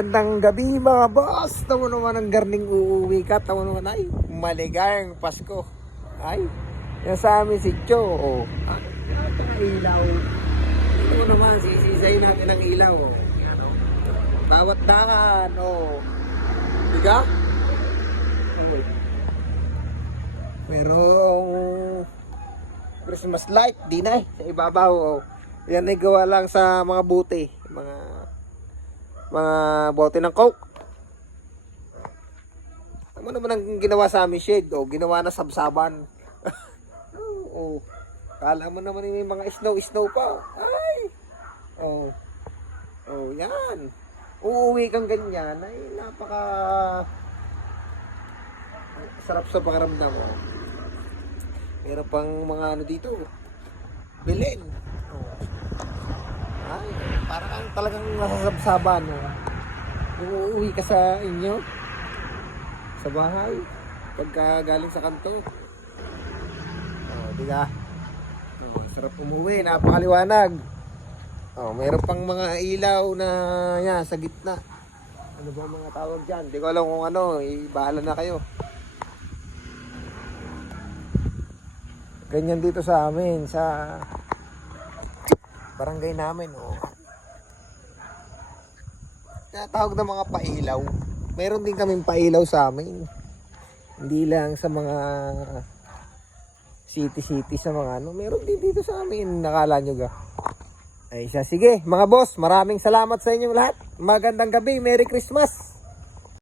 Magandang gabi mga boss. Tamo naman ang garning uuwi ka. Tamo naman ay maligayang Pasko. Ay, yan sa amin si Joe. Oh. Napaka-ilaw. Ito naman, sisisay natin ang ilaw. Oh. Yan, oh. Bawat daan. Oh. Diga? Oh. Pero Christmas light, di na sa ibabaw. Oh. Yan ay gawa lang sa mga buti. Mga bote ng Coke. Ano naman ang ginawa sa amin shade? O, ginawa na sabsaban. Oo. Kala mo naman may mga snow pa. Ay! Oh. Oh, yan. Uuwi kang ganyan. Ay, napaka sarap sa pakiramdam mo. Meron pang mga ano dito. Bilin. Oh. Ay, parang talagang nasasabsaban. Yung uuwi ka sa inyo, sa bahay, pagka galing sa kanto. Diga? Sarap umuwi, napakaliwanag. Mayroon pang mga ilaw na yan, sa gitna. Ano ba mga tawag dyan? Hindi ko alam kung ano, bahala na kayo. Ganyan dito sa amin, sa barangay namin, tawag na mga pailaw. Meron din kaming pailaw sa amin. Hindi lang sa mga city sa mga ano. Meron din dito sa amin. Nakala nyo ga? Ay siya, sige mga boss, maraming salamat sa inyong lahat. Magandang gabi, Merry Christmas.